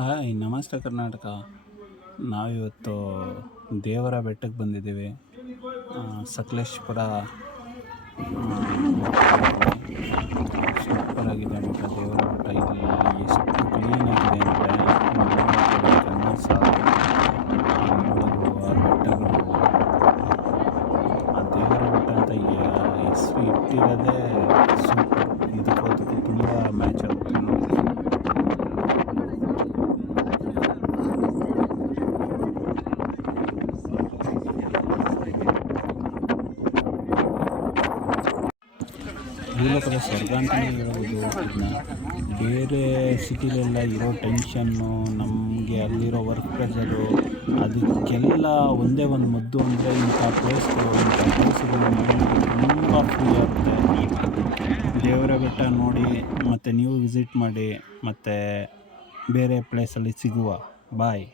Hi ನಮಸ್ತೆ ಕರ್ನಾಟಕ. ನಾವಿವತ್ತು ದೇವರ ಬೆಟ್ಟಕ್ಕೆ ಬಂದಿದ್ದೀವಿ. ಸಕಲೇಶಪುರ ಸೂಪರಾಗಿದೆ ಬೆಟ್ಟ. ದೇವರ ಬೆಟ್ಟ ಇಲ್ಲಿ ಎಷ್ಟು ಕ್ಲೀನಾಗಿದೆ ಅಂದರೆ ಕಣ್ಣು ಸಾಕು. ಆ ಮೋಡಗಳು, ಆ ಬೆಟ್ಟಗಳು, ಆ ದೇವರ ಬೆಟ್ಟ ಅಂತ ಹೆಸರು ಇಟ್ಟಿರೋದೇ ಸೂಪರ್. ಇದಕ್ಕೂ ತುಂಬ ಮ್ಯಾಚ್ ಆಗುತ್ತೆ ನೋಡಿ. ಭೂಲೋಕದ ಸ್ವರ್ಗ ಅಂತಲೇ ಹೇಳ್ಬೋದು ಇದನ್ನ. ಬೇರೆ ಸಿಟಿಲೆಲ್ಲ ಇರೋ ಟೆನ್ಷನ್ನು, ನಮಗೆ ಅಲ್ಲಿರೋ ವರ್ಕ್ ಪ್ರೆಷರು, ಅದಕ್ಕೆಲ್ಲ ಒಂದೇ ಒಂದು ಮದ್ದು ಅಂದರೆ ಇಂಥ ಪ್ಲೇಸ್ಗಳು ತುಂಬ ಫ್ರೀ ಆಗುತ್ತೆ. ದೇವರ ಬೆಟ್ಟ ನೋಡಿ ಮತ್ತು ನೀವು ವಿಸಿಟ್ ಮಾಡಿ, ಮತ್ತು ಬೇರೆ ಪ್ಲೇಸಲ್ಲಿ ಸಿಗುವ. ಬಾಯ್.